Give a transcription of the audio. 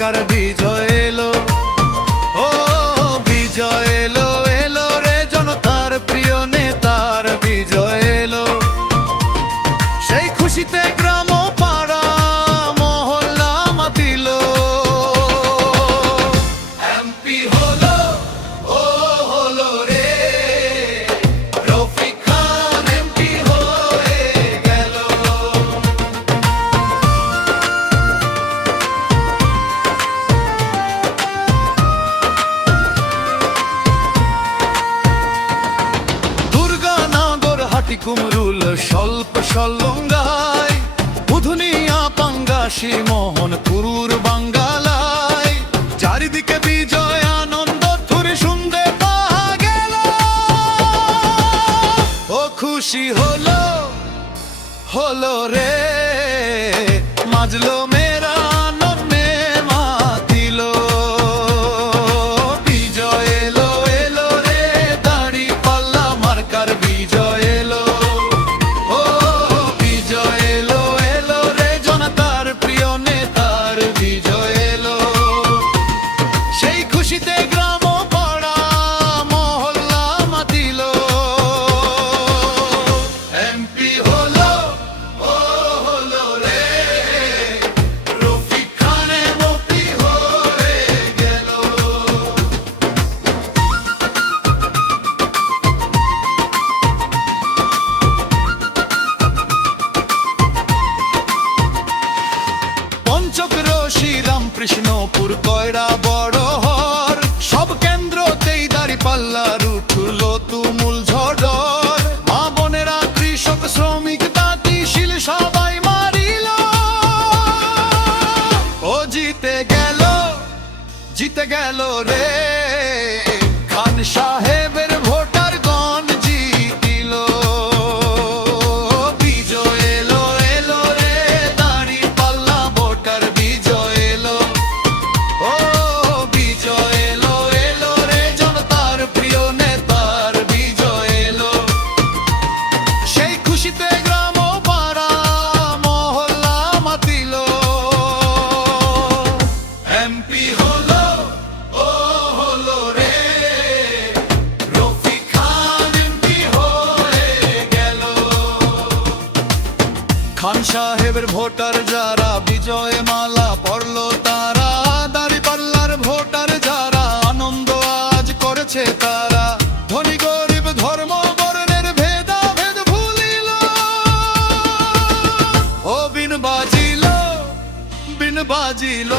Marker বিজয় এলো। ও বিজয় এলো, এলো রে জনতার প্রিয় নেতার বিজয় এলো। সেই খুশিতে গ্রাম পাড়া মহল্লা মাতিল। এমপি হলো, ও হলো রে রফিক খান, এমপি হয়ে গেল। দুর্গানগর হাটিকুমরুল স্বল্প সল্লঙ্গায়, বুধুনিয়া পাঙ্গাসি মোহনপুর বাঙ্গালায়, চারিদিকে বিজয় আনন্দ থুরি শুনতে পাওয়া গেল। ও খুশি হলো, হলো রে মাজলো মেরা নন্নে মাতিল। বিজয় এলো, এলো রে দাড়ি পাল্লা মার্কার বিজয় এলো। ও বিজয় এলো, এলো রে জনতার প্রিয় নেতার বিজয় এলো। সেই খুশিতে গ্রাম পাড়া মহল্লা মাতিল। এমপি হলো, ও হলো রে রফিক খান, এমপি হয়ে গেল। পঞ্চক্র শ্রীরামকৃষ্ণপুর কয়রা বড় হর, সব কেন্দ্রতেই দাঁড়িপাল্লার উঠল তুমুল ঝড়। মা বোনেরা কৃষক শ্রমিক তাঁতিশীল সবাই মারিল। ও জিতে গেল, জিতে গেল রে খান সাহেবের ভোটার গণ জিতিল। বিজয় এলো, এলো রে দাড়ি পাল্লা ভোটার বিজয় এলো। ও বিজয় এলো, এলো রে জনতার প্রিয় নেতার বিজয় এলো। সেই খুশিতে গ্রাম পাড়া মহল্লা মাতিল। এমপি হলো, ও হলো রে রফিক খান, এমপি হয়ে গেল। খান সাহেবের ভোটার যারা বিজয় মালা পড়লো তারা, দাঁড়িপাল্লার ভোটার যারা আনন্দ আজ করেছে তারা। ধনী গরিব ধর্ম বর্ণের ভেদাভেদ ভুলিল। ও বিন বাজিল, বিন বাজিল